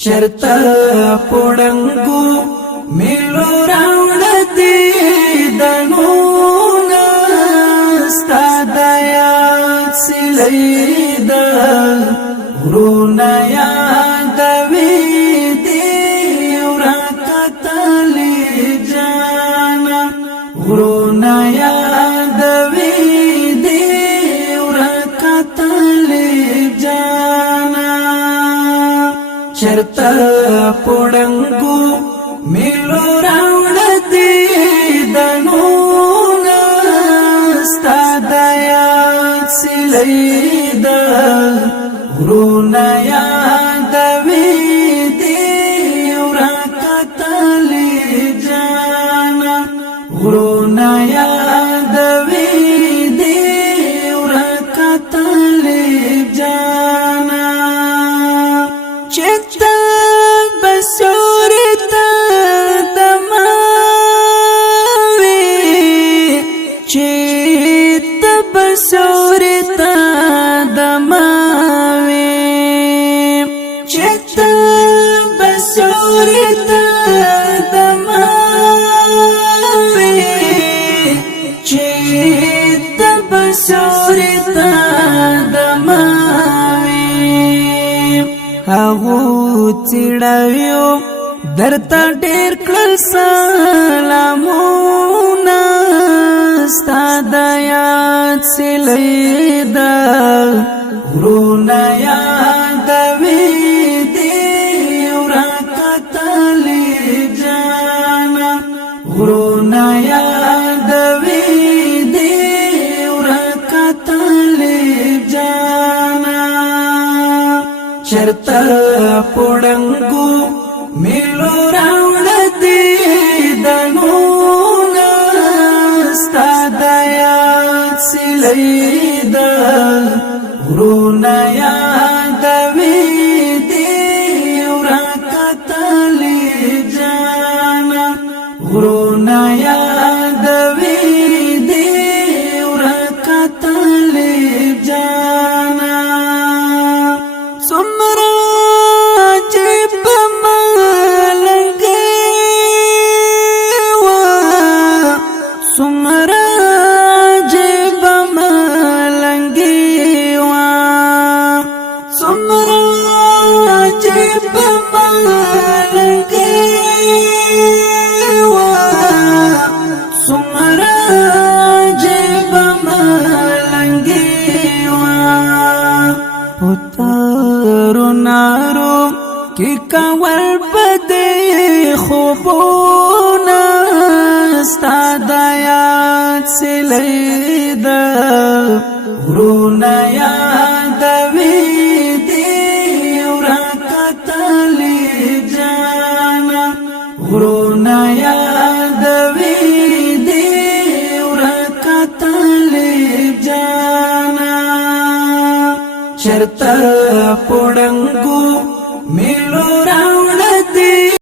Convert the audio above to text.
چرتا پړنګو میلو راوړدي دنونا ستاد یاد سلیدا ورونه یاد وی دی ورکتلی جانا ورونه یاد وی دی ورکتلی جانا چرتا پړنګو میلو راوړدي دنونا ستاد یاد سلیدا ورونه یاد وی دی ورکتلی جانا ورونه یاد وی دی ورکتلی جانا چتا بسورتا دماوی چتا بسورتا دماوی چتا بسورتا دماوی چتا بسورتا دماوی هغو تیڑاویو درتا ډیر کړل سلامونه ستاد یاد سلیدا ورونه یاد وی دی ورکتلی جانا ورونه یاد وی دی ورکتلی جانا چرتا پړنګو میلو راوړدي دنونا ستاد یاد سلیدا ورونه یاد وی دی ورکتلی جانا ورونه یاد وی دی ورکتلی جانا سمرا جب ملنگی و سمرا جب ملنگی و سمرا جب ملنگی و سمرا جب ملنگی و پتارو نارو کی کول بده خوبونا ستاد یاد سلیدا ورونه یاد وی دی ورکتلی جانا ورونه یاد وی دی ورکتلی جانا چرتا پړ